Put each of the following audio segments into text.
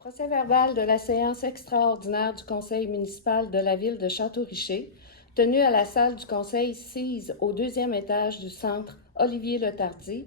Procès-verbal de la séance extraordinaire du Conseil municipal de la ville de Château-Richer, tenue à la salle du Conseil sise au deuxième étage du centre Olivier-Le-Tardif,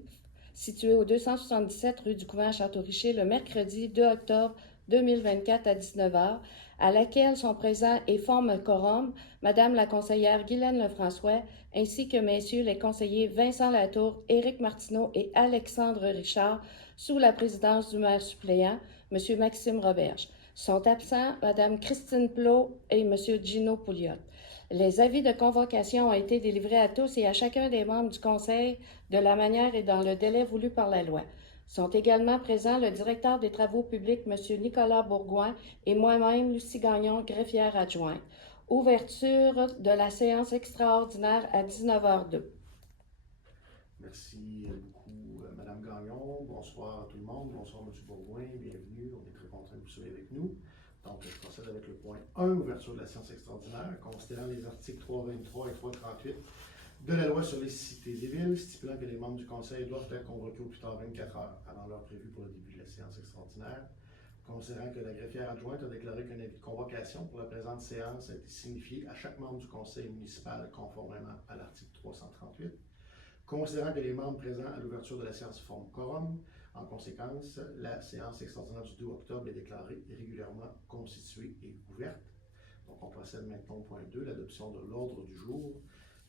situé au 277 rue du Couvent à Château-Richer, le mercredi 2 octobre 2024 à 19h, à laquelle sont présents et forment un quorum Madame la conseillère Guylaine Lefrançois, ainsi que messieurs les conseillers Vincent Latour, Éric Martineau et Alexandre Richard, sous la présidence du maire suppléant, M. Maxime Roberge. Sont absents Mme Christine Plot et M. Gino Pouliot. Les avis de convocation ont été délivrés à tous et à chacun des membres du Conseil de la manière et dans le délai voulu par la loi. Sont également présents le directeur des Travaux publics, M. Nicolas Bourgoin, et moi-même, Lucie Gagnon, greffière adjointe. Ouverture de la séance extraordinaire à 19h02. Merci beaucoup, Mme Gagnon. Bonsoir à tout le monde. Bonsoir, M. Bourgoin. Bienvenue. On est très content que vous soyez avec nous. Donc, je procède avec le point 1, ouverture de la séance extraordinaire, considérant les articles 323 et 338 de la loi sur les cités et villes, stipulant que les membres du Conseil doivent être convoqués au plus tard 24 heures avant l'heure prévue pour le début de la séance extraordinaire. Considérant que la greffière adjointe a déclaré qu'un avis de convocation pour la présente séance a été signifié à chaque membre du Conseil municipal conformément à l'article 338. Considérant que les membres présents à l'ouverture de la séance forment quorum, en conséquence, la séance extraordinaire du 2 octobre est déclarée régulièrement constituée et ouverte. Donc, on procède maintenant au point 2, l'adoption de l'ordre du jour.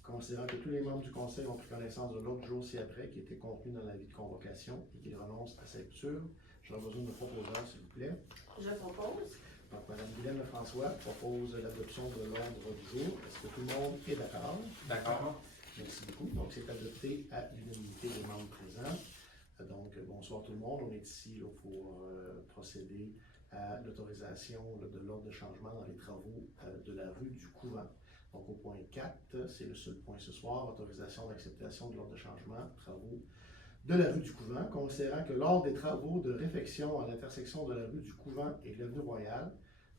Considérant que tous les membres du Conseil ont pris connaissance de l'ordre du jour ci-après qui était contenu dans l'avis de convocation et qu'ils renoncent à sa lecture, j'aurai besoin de proposeurs, s'il vous plaît. Je propose. Donc, Mme Guylaine Lefrançois propose l'adoption de l'ordre du jour. Est-ce que tout le monde est d'accord? D'accord. Merci beaucoup. Donc, c'est adopté à l'unanimité des membres présents. Donc, bonsoir tout le monde. On est ici là, pour procéder à l'autorisation de l'ordre de changement dans les travaux de la rue du Couvent. Donc, au point 4, c'est le seul point ce soir, autorisation d'acceptation de l'ordre de changement, travaux de la rue du Couvent, considérant que lors des travaux de réfection à l'intersection de la rue du Couvent et de l'avenue Royale,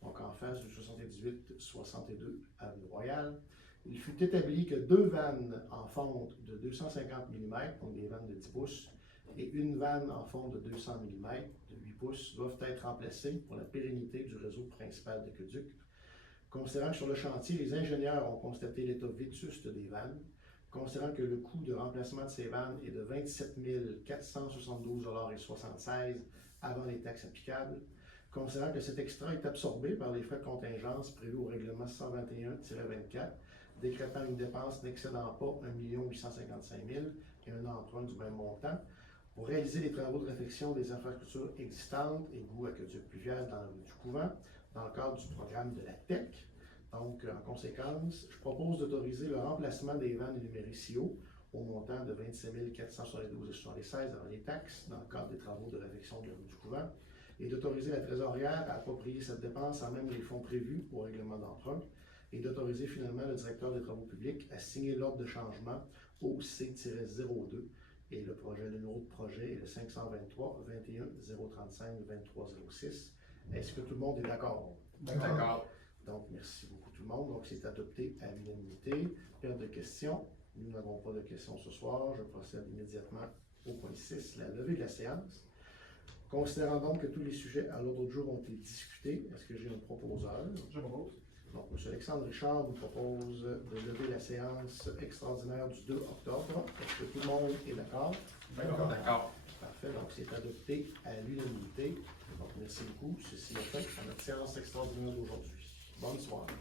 donc en face du 78-62 avenue Royale, il fut établi que 2 vannes en fonte de 250 mm, donc des vannes de 10 pouces, et une vanne en fonte de 200 mm de 8 pouces doivent être remplacées pour la pérennité du réseau principal d'aqueduc. Considérant que sur le chantier, les ingénieurs ont constaté l'état vétuste des vannes, considérant que le coût de remplacement de ces vannes est de 27 472,76 $ avant les taxes applicables, considérant que cet extra est absorbé par les frais de contingence prévus au règlement 121-24, décrétant une dépense n'excédant pas 1 855 000 et un emprunt du même montant pour réaliser les travaux de réfection des infrastructures existantes, égouts, aqueducs pluviales dans la rue du Couvent, dans le cadre du programme de la TEC. Donc, en conséquence, je propose d'autoriser le remplacement des vannes numéricio au montant de 27 472,76 avant les taxes dans le cadre des travaux de réfection de la rue du Couvent et d'autoriser la trésorière à approprier cette dépense en même les fonds prévus au règlement d'emprunt et d'autoriser finalement le directeur des travaux publics à signer l'ordre de changement au C-02 et le numéro de projet est le 523 21 035 23 06. Est-ce que tout le monde est d'accord? D'accord. Donc, merci beaucoup tout le monde. Donc, c'est adopté à l'unanimité. Perte de questions. Nous n'avons pas de questions ce soir. Je procède immédiatement au point 6, la levée de la séance. Considérant donc que tous les sujets à l'ordre du jour ont été discutés, est-ce que j'ai un proposeur? Je propose. Donc, M. Alexandre Richard vous propose de lever la séance extraordinaire du 2 octobre. Est-ce que tout le monde est d'accord? D'accord. Parfait. Donc, c'est adopté à l'unanimité. Donc, merci beaucoup. Ceci est fait à notre séance extraordinaire d'aujourd'hui. Bonne soirée.